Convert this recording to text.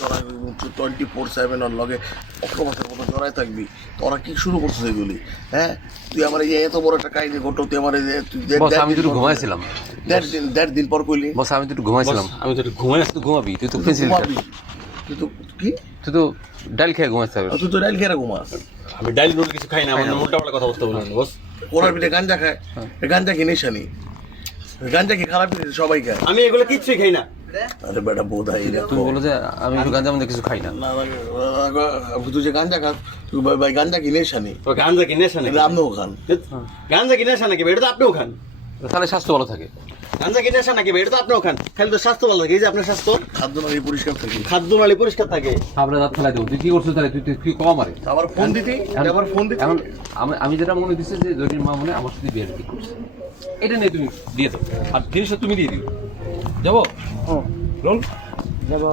জড়াই 24/7 ওর লগে অক্টোপাসের মতো জড়াই থাকবি, তোরা কি শুরু করছিস এগুলি? হ্যাঁ, তুই আমার এই এত বড় একটা কাহিনী ঘটো, তুই আমার তুই বস আমি তো একটু ঘুমাইছিলাম। 1.5 দিন পর কইলি বস আমি তো একটু ঘুমাইছিলাম। আমি তো একটু ঘুমাই তুই তো ঘুমাবি, তুই তো পেন্সিল ঘুমাবি, তুই তো কি, তুই তো ডাল খেয়ে ঘুমাইতে হবে। তুই তো ডাইল খেয়ে ঘুমাস, আমি ডাইল রোল কিছু খাই না, আমার উল্টাপাল্টা কথা বলতে বলেন বস। কোলার পিঠে গাঞ্জা খায়, গাঞ্জা কি নেশানি, গাঞ্জা কি খারাপ জিনিস? সবাই খায়। আমি এগুলো কিচ্ছুই খাই না। আরে বেটা বোধাই তুমি বলো যে আমি একটু গাঁজা মধ্যে কিছু খাই না। না তুই যে গাঞ্জা খাস, তুই ভাই গাঞ্জা কি নেশানি, তো গাঞ্জা কি নেশা নাকি? আপনিও খান। গাঞ্জা কি নেশা নাকি? এটা তো আপনিও খান। তাহলে স্বাস্থ্য ভালো থাকে। গাঞ্জা কি নেশা নাকি? এটা তো আপনিও খান। খালি তো স্বাস্থ্য ভালো থাকে। এই যে আপনার স্বাস্থ্য, খাদ্য নালী পরিষ্কার থাকি। খাদ্য নালী পরিষ্কার থাকে। আমরা রাত ফেলাই দেবো। তুই কি করছিস তাহলে? তুই কি কম মারে আবার ফোন দিতি, আবার ফোন দিতি। এখন আমি যেটা মনে দিচ্ছে যে জরির মা মনে আমার সাথে বিয়ে ঠিক করছে, এটা নিয়ে তুমি দিয়ে দাও, আর জিনিসটা তুমি দিয়ে দিও। যাবো যাব